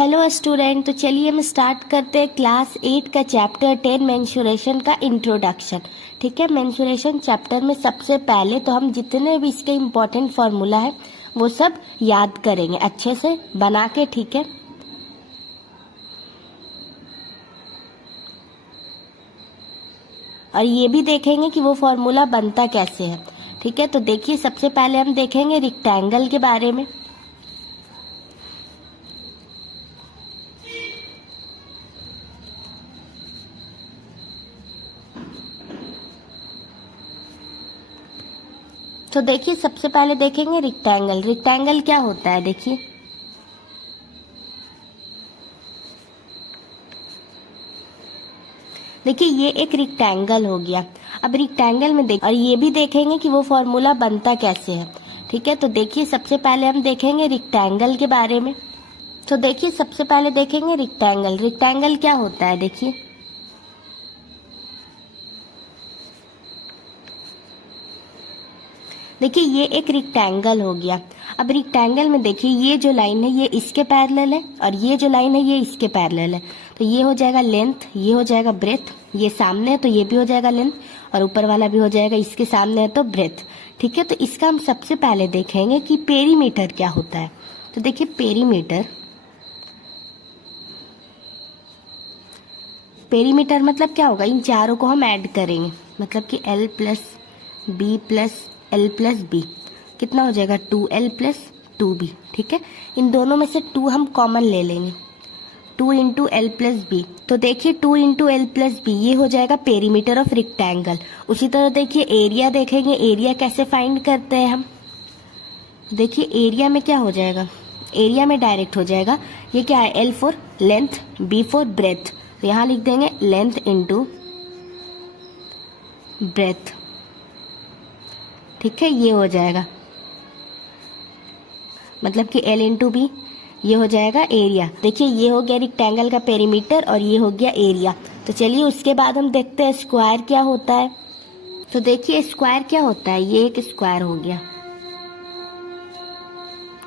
Hello student, तो चलिए हम स्टार्ट करते हैं क्लास 8 का चैप्टर 10 मेंसुरेशन का इंट्रोडक्शन। ठीक है, मेंसुरेशन चैप्टर में सबसे पहले तो हम जितने भी इसके इम्पोर्टेंट फार्मूला है वो सब याद करेंगे अच्छे से बना के। ठीक है, और ये भी देखेंगे कि वो फार्मूला बनता कैसे है। ठीक है, तो देखिए सबसे पहले हम देखेंगे रेक्टेंगल के बारे में। तो देखिए सबसे पहले देखेंगे रेक्टेंगल। रेक्टेंगल क्या होता है, देखिए ये एक रेक्टेंगल हो गया। अब रेक्टेंगल में देख और ये भी देखेंगे कि वो फॉर्मूला बनता कैसे है। ठीक है, तो देखिए सबसे पहले हम देखेंगे रेक्टेंगल के बारे में। तो देखिए सबसे पहले देखेंगे रेक्टेंगल। रेक्टेंगल क्या होता है, देखिए ये एक रेक्टेंगल हो गया। अब रेक्टेंगल में देखिए ये जो लाइन है ये इसके पैरेलल है और ये जो लाइन है ये इसके पैरेलल है। तो ये हो जाएगा लेंथ, ये हो जाएगा ब्रेथ। ये सामने है तो ये भी हो जाएगा लेंथ और ऊपर वाला भी हो जाएगा, इसके सामने है तो ब्रेथ। ठीक है, तो इसका हम सबसे पहले देखेंगे कि पेरीमीटर क्या होता है। तो देखिए पेरीमीटर मतलब क्या होगा, इन चारों को हम ऐड करेंगे, मतलब कि L plus B plus L plus B कितना हो जाएगा 2L प्लस 2B। ठीक है, इन दोनों में से 2 हम कॉमन ले लेंगे, 2 इंटू एल प्लस बी। तो देखिए 2 इंटू एल प्लस बी ये हो जाएगा पेरीमीटर ऑफ रेक्टेंगल। उसी तरह देखिए एरिया देखेंगे, एरिया कैसे फाइंड करते हैं हम। देखिए एरिया में क्या हो जाएगा, एरिया में डायरेक्ट हो जाएगा, ये क्या है L for length, B for breadth. तो यहाँ लिख देंगे लेंथ इंटू ब्रेथ। ठीक है, ये हो जाएगा मतलब कि L इंटू बी, ये हो जाएगा एरिया। देखिए ये हो गया रेक्टेंगल का पेरीमीटर और ये हो गया एरिया। तो चलिए उसके बाद हम देखते हैं स्क्वायर क्या होता है। तो देखिए स्क्वायर क्या होता है, ये एक स्क्वायर हो गया।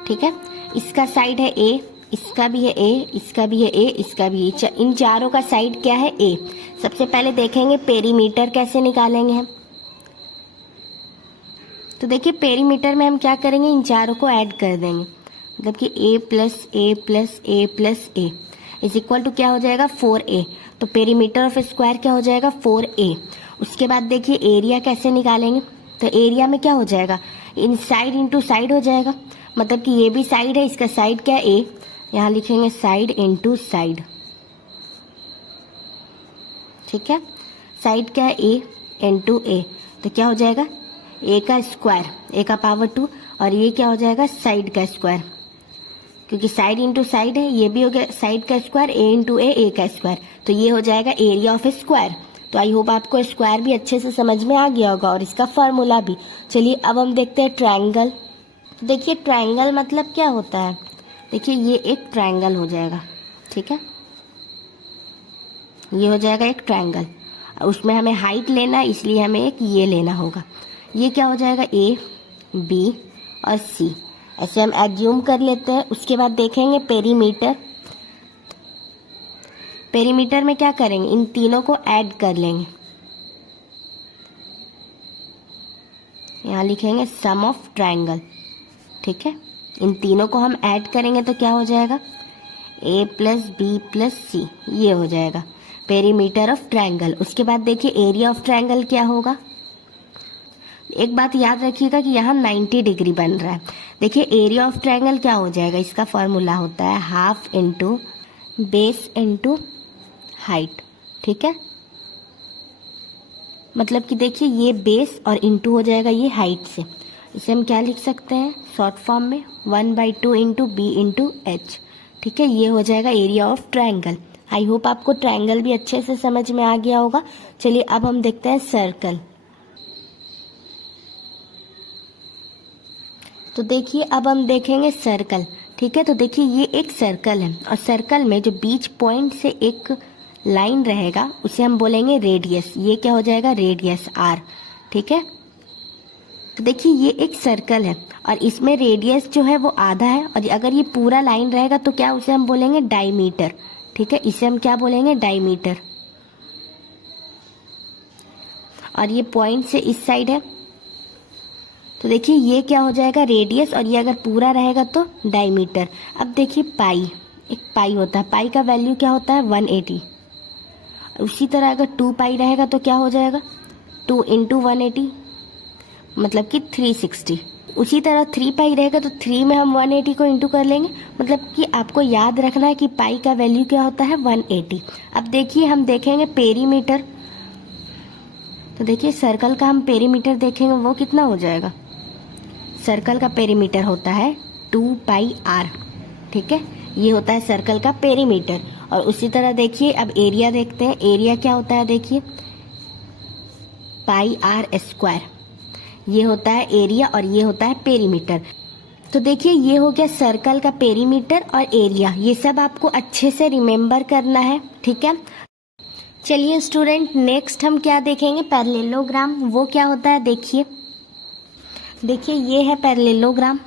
ठीक है, इसका साइड है A, इसका भी है A, इसका भी है A, इसका भी है। इन चारों का साइड क्या है A। सबसे पहले देखेंगे पेरीमीटर कैसे निकालेंगे हम। तो देखिए पेरीमीटर में हम क्या करेंगे, इन चारों को ऐड कर देंगे, मतलब कि A plus A plus A plus A is equal to क्या हो जाएगा 4A। तो पेरीमीटर ऑफ स्क्वायर क्या हो जाएगा 4A। उसके बाद देखिए एरिया कैसे निकालेंगे। तो एरिया में क्या हो जाएगा, इन साइड इंटू साइड हो जाएगा, मतलब कि ये भी साइड है, इसका साइड क्या है A, यहाँ लिखेंगे साइड इंटू साइड। ठीक है, साइड क्या है A इंटू A, तो क्या हो जाएगा A का स्क्वायर, A का पावर 2, और ये क्या हो जाएगा साइड का स्क्वायर, क्योंकि साइड इंटू साइड है, ये भी हो गया साइड का स्क्वायर, A इंटू A का स्क्वायर। तो ये हो जाएगा एरिया ऑफ स्क्वायर। तो आई होप आपको स्क्वायर भी अच्छे से समझ में आ गया होगा और इसका फार्मूला भी। चलिए अब हम देखते हैं ट्रायंगल। देखिए ट्रायंगल मतलब क्या होता है, देखिए ये एक ट्रायंगल हो जाएगा। ठीक है, ये हो जाएगा एक ट्रायंगल, उसमें हमें हाइट लेना है इसलिए हमें एक ये लेना होगा। ये क्या हो जाएगा A, B और C, ऐसे हम एज्यूम कर लेते हैं। उसके बाद देखेंगे पेरीमीटर। पेरीमीटर में क्या करेंगे, इन तीनों को ऐड कर लेंगे, यहाँ लिखेंगे सम ऑफ ट्रायंगल। ठीक है, इन तीनों को हम ऐड करेंगे तो क्या हो जाएगा A plus B plus C, ये हो जाएगा पेरीमीटर ऑफ ट्रायंगल। उसके बाद देखिए एरिया ऑफ ट्रायंगल क्या होगा। एक बात याद रखिएगा कि यहाँ 90 डिग्री बन रहा है। देखिए एरिया ऑफ ट्रायंगल क्या हो जाएगा, इसका फॉर्मूला होता है half into base into height. ठीक है, मतलब कि देखिए ये बेस और इंटू हो जाएगा ये हाइट से। इसे हम क्या लिख सकते हैं शॉर्ट फॉर्म में 1/2 इंटू बी इंटू एच। ठीक है, ये हो जाएगा area of triangle. I hope आपको ट्रायंगल भी अच्छे से समझ में आ गया होगा। चलिए अब हम देखते हैं सर्कल। तो देखिए अब हम देखेंगे सर्कल। ठीक है, तो देखिए ये एक सर्कल है और सर्कल में जो बीच पॉइंट से एक लाइन रहेगा उसे हम बोलेंगे रेडियस। ये क्या हो जाएगा रेडियस R। ठीक है, तो देखिए ये एक सर्कल है और इसमें रेडियस जो है वो आधा है, और अगर ये पूरा लाइन रहेगा तो क्या उसे हम बोलेंगे डायमीटर। ठीक है, इसे हम क्या बोलेंगे डायमीटर। और ये पॉइंट से इस साइड है, तो देखिए ये क्या हो जाएगा रेडियस, और ये अगर पूरा रहेगा तो डायमीटर। अब देखिए पाई, एक पाई होता है, पाई का वैल्यू क्या होता है 180। उसी तरह अगर 2 पाई रहेगा तो क्या हो जाएगा 2 इंटू 180 मतलब कि 360। उसी तरह 3 पाई रहेगा तो 3 में हम 180 को इंटू कर लेंगे, मतलब कि आपको याद रखना है कि पाई का वैल्यू क्या होता है 180। अब देखिए हम देखेंगे पेरीमीटर, तो देखिए सर्कल का हम पेरीमीटर देखेंगे वो कितना हो जाएगा। सर्कल का पेरीमीटर होता है 2 पाई आर। ठीक है, ये होता है सर्कल का पेरीमीटर। और उसी तरह देखिए अब एरिया देखते हैं, एरिया क्या होता है देखिए पाई आर स्क्वायर, ये होता है एरिया और ये होता है पेरीमीटर। तो देखिए ये हो गया सर्कल का पेरीमीटर और एरिया, ये सब आपको अच्छे से रिमेम्बर करना है। ठीक है, चलिए स्टूडेंट नेक्स्ट हम क्या देखेंगे पैरेललोग्राम। वो क्या होता है देखिए, देखिए ये है पैरेललोग्राम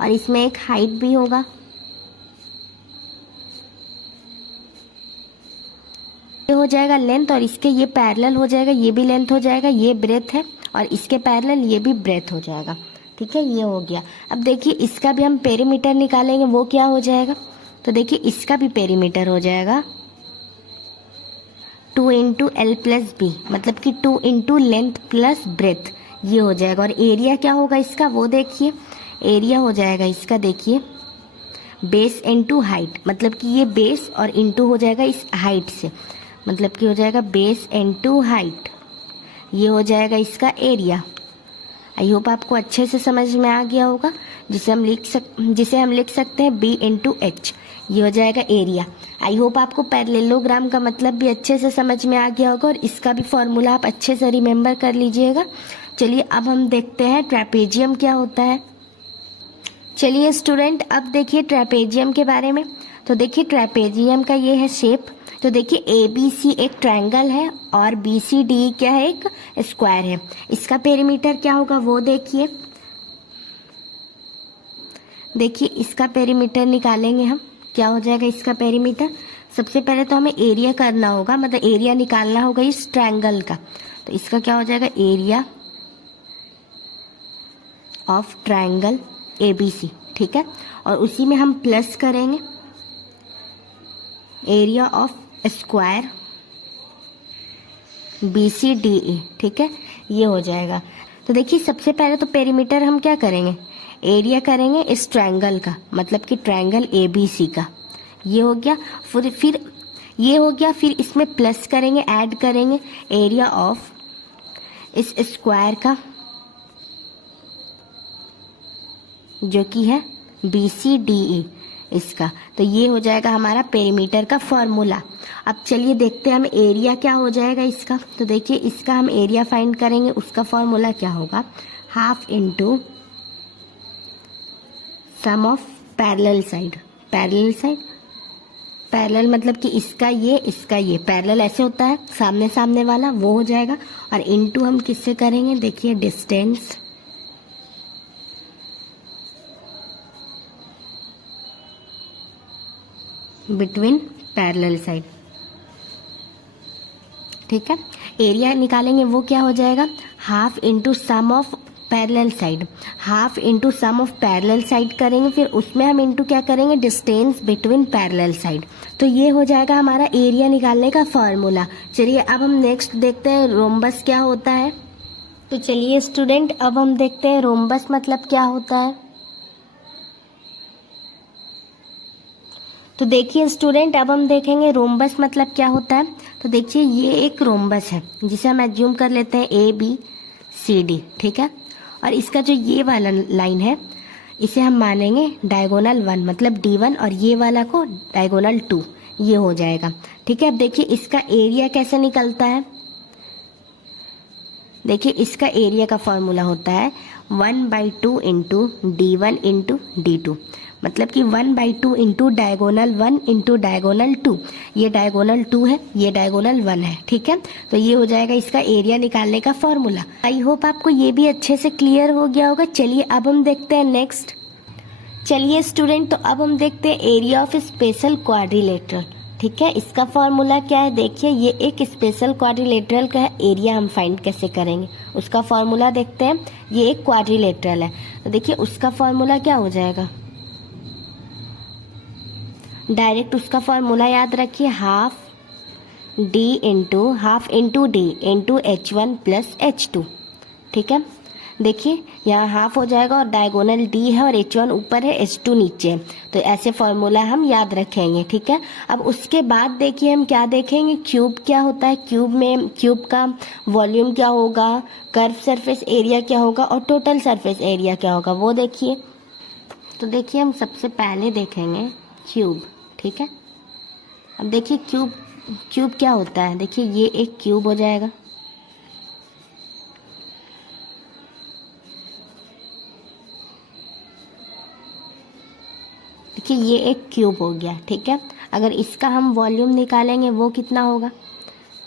और इसमें एक हाइट भी होगा। ये हो जाएगा लेंथ और इसके ये पैरेलल हो जाएगा, ये भी लेंथ हो जाएगा, ये ब्रेथ है और इसके पैरेलल ये भी ब्रेथ हो जाएगा। ठीक है, ये हो गया। अब देखिए इसका भी हम पेरीमीटर निकालेंगे, वो क्या हो जाएगा, तो देखिए इसका भी पेरीमीटर हो जाएगा 2 इंटू एल प्लस बी, मतलब कि 2 इंटू लेंथ प्लस ब्रेथ, ये हो जाएगा। और एरिया क्या होगा इसका वो देखिए, एरिया हो जाएगा इसका देखिए बेस इंटू हाइट, मतलब कि ये बेस और इंटू हो जाएगा इस हाइट से, मतलब कि हो जाएगा बेस इंटू हाइट, ये हो जाएगा इसका एरिया। आई होप आपको अच्छे से समझ में आ गया होगा, जिसे हम लिख सकते हैं बी इंटू एच, ये हो जाएगा एरिया। आई होप आपको पैरेललोग्राम का मतलब भी अच्छे से समझ में आ गया होगा और इसका भी फॉर्मूला आप अच्छे से रिमेम्बर कर लीजिएगा। चलिए अब हम देखते हैं ट्रेपेजियम क्या होता है। चलिए स्टूडेंट अब देखिए ट्रेपेजियम के बारे में। तो देखिए ट्रेपेजियम का ये है शेप, तो देखिए ए बी सी एक ट्रायंगल है और बी सी डी क्या है एक स्क्वायर है। इसका पेरीमीटर क्या होगा वो देखिए, देखिए इसका पेरीमीटर निकालेंगे हम, क्या हो जाएगा इसका पेरीमीटर। सबसे पहले तो हमें एरिया करना होगा, मतलब एरिया निकालना होगा इस ट्रायंगल का। तो इसका क्या हो जाएगा एरिया ऑफ ट्रायंगल ABC। ठीक है, और उसी में हम प्लस करेंगे एरिया ऑफ स्क्वायर BCDE। ठीक है, ये हो जाएगा। तो देखिए सबसे पहले तो पेरीमीटर हम क्या करेंगे, एरिया करेंगे इस ट्रायंगल का, मतलब कि ट्रायंगल ABC का, ये हो गया। फिर ये हो गया, फिर इसमें प्लस करेंगे, ऐड करेंगे एरिया ऑफ इस स्क्वायर का जो कि है BCDE इसका। तो ये हो जाएगा हमारा पेरीमीटर का फॉर्मूला। अब चलिए देखते हैं हम एरिया क्या हो जाएगा इसका। तो देखिए इसका हम एरिया फाइंड करेंगे, उसका फॉर्मूला क्या होगा half into sum of parallel side. Parallel side, parallel मतलब कि इसका ये पैरेलल ऐसे होता है सामने सामने वाला, वो हो जाएगा। और इंटू हम किससे करेंगे देखिए डिस्टेंस बिटवीन पैरेलल साइड। ठीक है, एरिया निकालेंगे वो क्या हो जाएगा half into sum of parallel side. Half into sum of parallel side करेंगे, फिर उसमें हम इंटू क्या करेंगे डिस्टेंस बिटवीन पैरेलल साइड। तो ये हो जाएगा हमारा एरिया निकालने का फॉर्मूला। चलिए अब हम नेक्स्ट देखते हैं रोम्बस क्या होता है। तो चलिए स्टूडेंट अब हम देखते हैं रोम्बस मतलब क्या होता है। तो देखिए स्टूडेंट अब हम देखेंगे रोम्बस मतलब क्या होता है। तो देखिए ये एक रोम्बस है जिसे हम एज्यूम कर लेते हैं ABCD। ठीक है, और इसका जो ये वाला लाइन है इसे हम मानेंगे डायगोनल 1 मतलब D1 और ये वाला को डायगोनल 2, ये हो जाएगा। ठीक है, अब देखिए इसका एरिया कैसे निकलता है। देखिए इसका एरिया का फॉर्मूला होता है 1/2 इंटू D1 इंटू D2, मतलब कि 1/2 इंटू डायगोनल 1 इंटू डायगोनल 2। ये डायगोनल 2 है, ये डायगोनल 1 है, ठीक है। तो ये हो जाएगा इसका एरिया निकालने का फॉर्मूला। आई होप आपको ये भी अच्छे से क्लियर हो गया होगा। चलिए अब हम देखते हैं नेक्स्ट। चलिए स्टूडेंट, तो अब हम देखते हैं एरिया ऑफ स्पेशल क्वाड्रिलेटरल। ठीक है, इसका फॉर्मूला क्या है? देखिए, ये एक स्पेशल क्वाड्रिलेटरल का एरिया हम फाइंड कैसे करेंगे, उसका फॉर्मूला देखते हैं। ये एक क्वाड्रिलेटरल है, तो देखिए उसका फॉर्मूला क्या हो जाएगा। डायरेक्ट उसका फॉर्मूला याद रखिए, half D into D into H1 plus H2। ठीक है, देखिए यहाँ हाफ हो जाएगा और डायगोनल डी है और H1 ऊपर है, H2 नीचे है। तो ऐसे फॉर्मूला हम याद रखेंगे। ठीक है, अब उसके बाद देखिए हम क्या देखेंगे, क्यूब क्या होता है। क्यूब का वॉल्यूम क्या होगा, कर्व सरफेस एरिया क्या होगा और टोटल सरफेस एरिया क्या होगा, वो देखिए। तो देखिए हम सबसे पहले देखेंगे क्यूब। ठीक है, अब देखिए क्यूब क्या होता है। देखिए ये एक क्यूब हो जाएगा, देखिए ये एक क्यूब हो गया। ठीक है, अगर इसका हम वॉल्यूम निकालेंगे वो कितना होगा,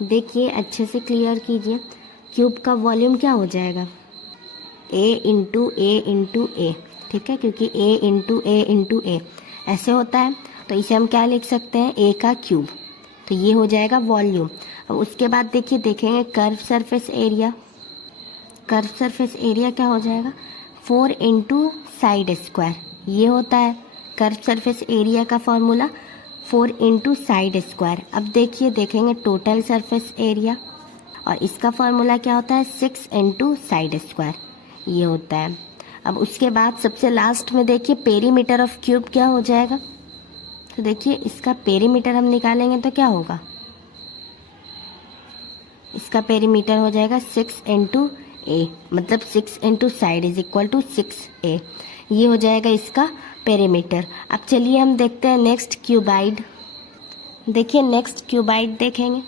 देखिए अच्छे से क्लियर कीजिए। क्यूब का वॉल्यूम क्या हो जाएगा, ए इंटू ए। ठीक है, क्योंकि ए इंटू ए ऐसे होता है, तो इसे हम क्या लिख सकते हैं, ए का क्यूब। तो ये हो जाएगा वॉल्यूम। अब उसके बाद देखिए देखेंगे curve surface area. Curve surface area क्या हो जाएगा, 4 इंटू साइड स्क्वायर। ये होता है कर्व सरफेस एरिया का फॉर्मूला, 4 इंटू साइड स्क्वायर। अब देखिए देखेंगे टोटल सरफेस एरिया, और इसका फॉर्मूला क्या होता है, 6 इंटू साइड स्क्वायर। ये होता है। अब उसके बाद सबसे लास्ट में देखिए पेरीमीटर ऑफ क्यूब क्या हो जाएगा। तो देखिए इसका पेरीमीटर हम निकालेंगे तो क्या होगा, इसका पेरीमीटर हो जाएगा 6 इंटू ए, मतलब 6 into side is equal to 6a। ये हो जाएगा इसका पेरीमीटर। अब चलिए हम देखते हैं नेक्स्ट क्यूबाइड। देखिए नेक्स्ट क्यूबाइड देखेंगे।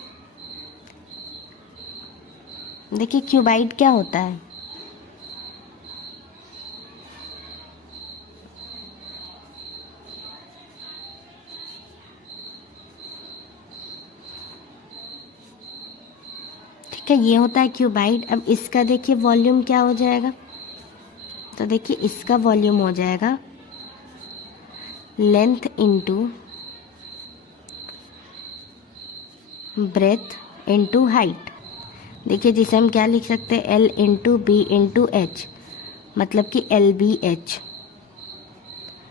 देखिए क्यूबाइड क्या होता है, ठीक है, ये होता है क्यूबाइड। अब इसका देखिए वॉल्यूम क्या हो जाएगा। तो देखिए इसका वॉल्यूम हो जाएगा length into breadth into height. देखिए जिसे हम क्या लिख सकते हैं, L into B into H, मतलब कि LBH।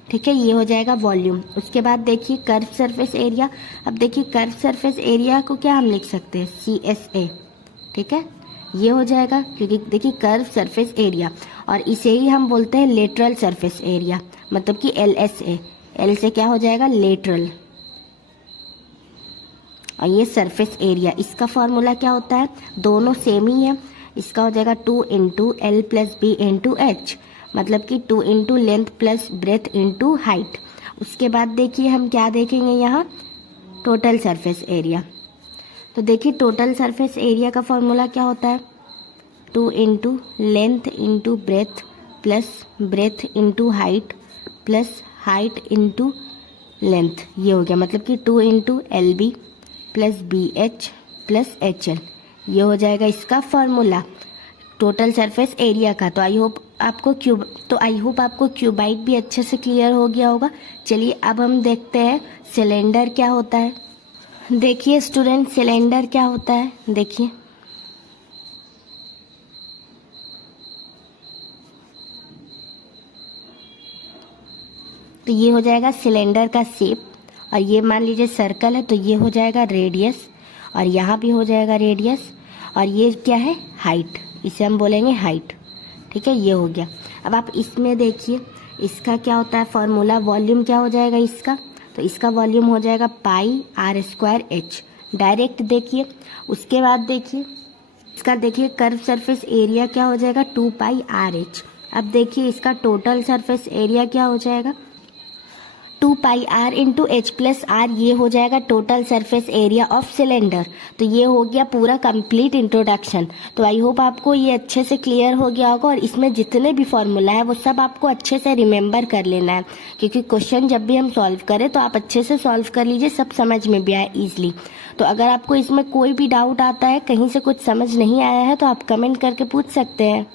ठीक है, ये हो जाएगा वॉल्यूम। उसके बाद देखिए कर्व सरफेस एरिया। अब देखिए कर्व सरफेस एरिया को क्या हम लिख सकते हैं, CSA। ठीक है, ये हो जाएगा, क्योंकि देखिए कर्व सरफेस एरिया, और इसे ही हम बोलते हैं लेटरल सरफेस एरिया, मतलब कि LSA। L से क्या हो जाएगा, लेटरल, और ये सरफेस एरिया। इसका फॉर्मूला क्या होता है, दोनों सेम ही है। इसका हो जाएगा 2 into L plus B into H, मतलब कि 2 into length plus breadth into height. उसके बाद देखिए हम क्या देखेंगे यहाँ, टोटल सरफेस एरिया। तो देखिए टोटल सरफेस एरिया का फॉर्मूला क्या होता है, 2 into length into breath plus breadth into height plus height into length. ये हो गया, मतलब कि 2 into LB plus BH plus HL। ये हो जाएगा इसका फॉर्मूला टोटल सरफेस एरिया का। तो आई होप आपको क्यूबाइड भी अच्छे से क्लियर हो गया होगा। चलिए अब हम देखते हैं सिलेंडर क्या होता है। देखिए स्टूडेंट, सिलेंडर क्या होता है, देखिए तो ये हो जाएगा सिलेंडर का शेप, और ये मान लीजिए सर्कल है तो ये हो जाएगा रेडियस, और यहाँ भी हो जाएगा रेडियस, और ये क्या है, हाइट, इसे हम बोलेंगे हाइट। ठीक है, ये हो गया। अब आप इसमें देखिए इसका क्या होता है फॉर्मूला, वॉल्यूम क्या हो जाएगा इसका, तो इसका वॉल्यूम हो जाएगा पाई R स्क्वायर H, डायरेक्ट देखिए। उसके बाद देखिए इसका देखिए कर्व सरफेस एरिया क्या हो जाएगा, 2 पाई RH। अब देखिए इसका टोटल सरफेस एरिया क्या हो जाएगा, 2 pi R into H plus R, ये हो जाएगा total surface area of cylinder. तो ये हो गया पूरा कंप्लीट इंट्रोडक्शन। तो आई होप आपको ये अच्छे से क्लियर हो गया होगा, और इसमें जितने भी फॉर्मूला है वो सब आपको अच्छे से रिमेंबर कर लेना है, क्योंकि क्वेश्चन जब भी हम सॉल्व करें तो आप अच्छे से सॉल्व कर लीजिए, सब समझ में भी आए ईजिली। तो अगर आपको इसमें कोई भी डाउट आता है, कहीं से कुछ समझ नहीं आया है, तो आप कमेंट करके पूछ सकते हैं।